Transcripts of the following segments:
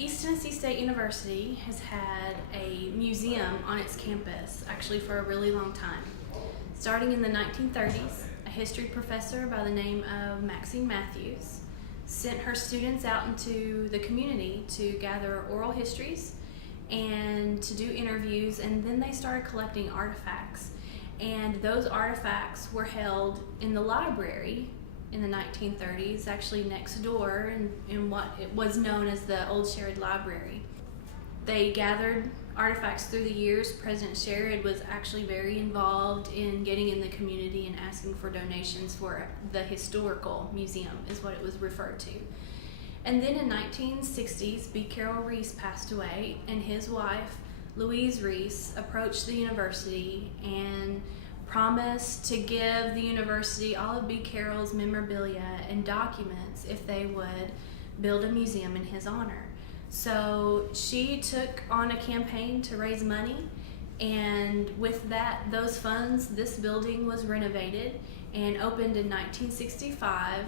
East Tennessee State University has had a museum on its campus actually for a really long time. Starting in the 1930s, a history professor by the name of Maxine Matthews sent her students out into the community to gather oral histories and to do interviews, and then they started collecting artifacts. And those artifacts were held in the library in the 1930s, actually next door in what it was known as the Old Sherrod Library. They gathered artifacts through the years. President Sherrod was actually very involved in getting in the community and asking for donations for the historical museum, is what it was referred to. And then in 1960s, B. Carroll Reece passed away, and his wife, Louise Reece, approached the university and promised to give the university all of B. Carroll's memorabilia and documents if they would build a museum in his honor. So she took on a campaign to raise money, and with those funds, this building was renovated and opened in 1965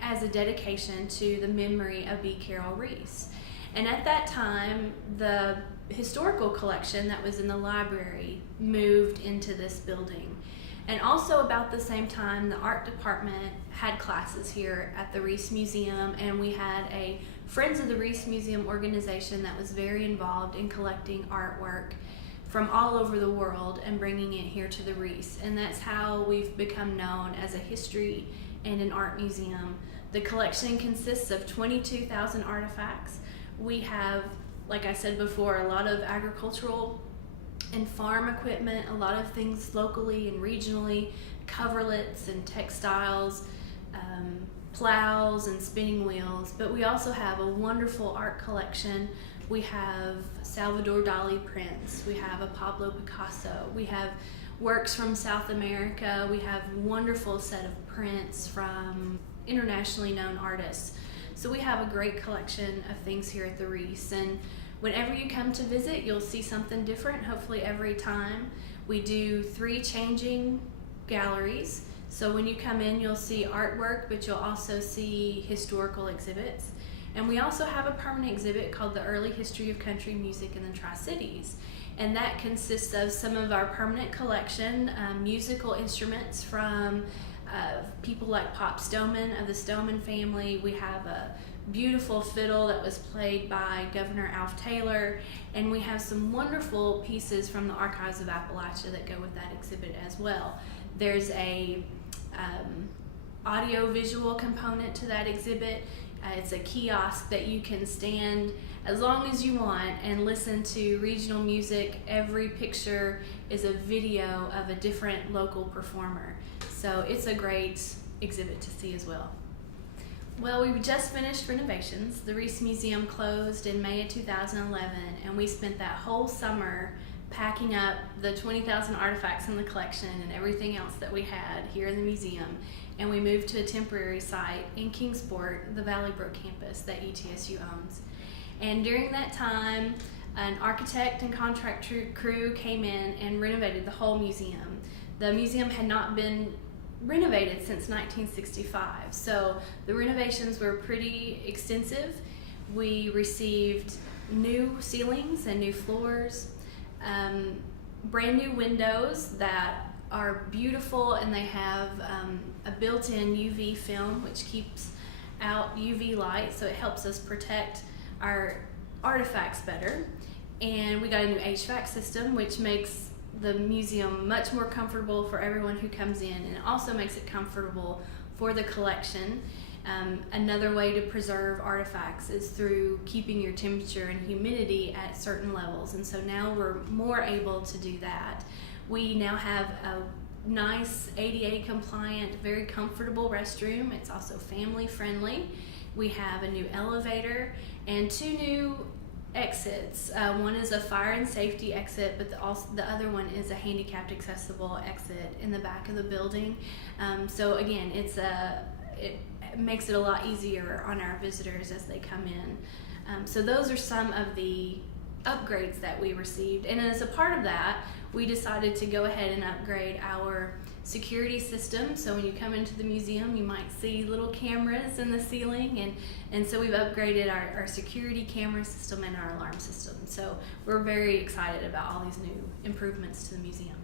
as a dedication to the memory of B. Carroll Reece. And at that time, the historical collection that was in the library moved into this building. And also about the same time, the art department had classes here at the Reece Museum, and we had a Friends of the Reece Museum organization that was very involved in collecting artwork from all over the world and bringing it here to the Reece. And that's how we've become known as a history and an art museum. The collection consists of 22,000 artifacts. We have, like I said before, a lot of agricultural and farm equipment, a lot of things locally and regionally, coverlets and textiles, plows and spinning wheels. But we also have a wonderful art collection. We have Salvador Dali prints, we have a Pablo Picasso, we have works from South America, we have a wonderful set of prints from internationally known artists. So we have a great collection of things here at the Reece, and whenever you come to visit, you'll see something different, hopefully every time. We do 3 changing galleries. So when you come in, you'll see artwork, but you'll also see historical exhibits. And we also have a permanent exhibit called The Early History of Country Music in the Tri-Cities. And that consists of some of our permanent collection, musical instruments from people like Pop Stoneman of the Stoneman family. We have a beautiful fiddle that was played by Governor Alf Taylor, and we have some wonderful pieces from the Archives of Appalachia that go with that exhibit as well. There's a audio-visual component to that exhibit. It's a kiosk that you can stand as long as you want and listen to regional music. Every picture is a video of a different local performer. So it's a great exhibit to see as well. Well, we just finished renovations. The Reece Museum closed in May of 2011, and we spent that whole summer packing up the 20,000 artifacts in the collection and everything else that we had here in the museum, and we moved to a temporary site in Kingsport, the Valley Brook campus that ETSU owns. And during that time, an architect and contract crew came in and renovated the whole museum. The museum had not been renovated since 1965, so the renovations were pretty extensive. We received new ceilings and new floors, brand new windows that are beautiful, and they have a built-in UV film which keeps out UV light, so it helps us protect our artifacts better. And we got a new HVAC system which makes the museum much more comfortable for everyone who comes in, and it also makes it comfortable for the collection. Another way to preserve artifacts is through keeping your temperature and humidity at certain levels, and so now we're more able to do that. We now have a nice ADA compliant, very comfortable restroom. It's also family friendly. We have a new elevator and 2 new exits. One is a fire and safety exit, but the other one is a handicapped accessible exit in the back of the building. So again, it makes it a lot easier on our visitors as they come in. So those are some of the upgrades that we received, and as a part of that, we decided to go ahead and upgrade our security system. So when you come into the museum, you might see little cameras in the ceiling, and so we've upgraded our security camera system and our alarm system. So we're very excited about all these new improvements to the museum.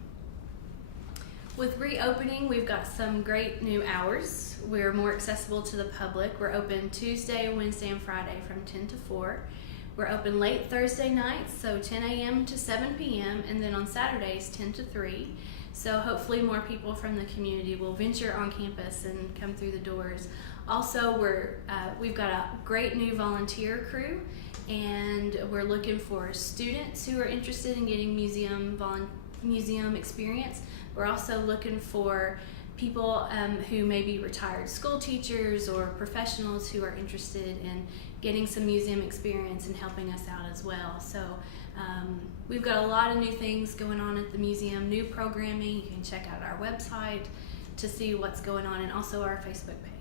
With reopening, we've got some great new hours. We're more accessible to the public. We're open Tuesday, Wednesday, and Friday from 10 to 4. We're open late Thursday nights, so 10 a.m. to 7 p.m., and then on Saturdays, 10 to 3. So hopefully more people from the community will venture on campus and come through the doors. Also, we've got a great new volunteer crew, and we're looking for students who are interested in getting museum experience. We're also looking for people who may be retired school teachers or professionals who are interested in getting some museum experience and helping us out as well. So we've got a lot of new things going on at the museum, new programming. You can check out our website to see what's going on, and also our Facebook page.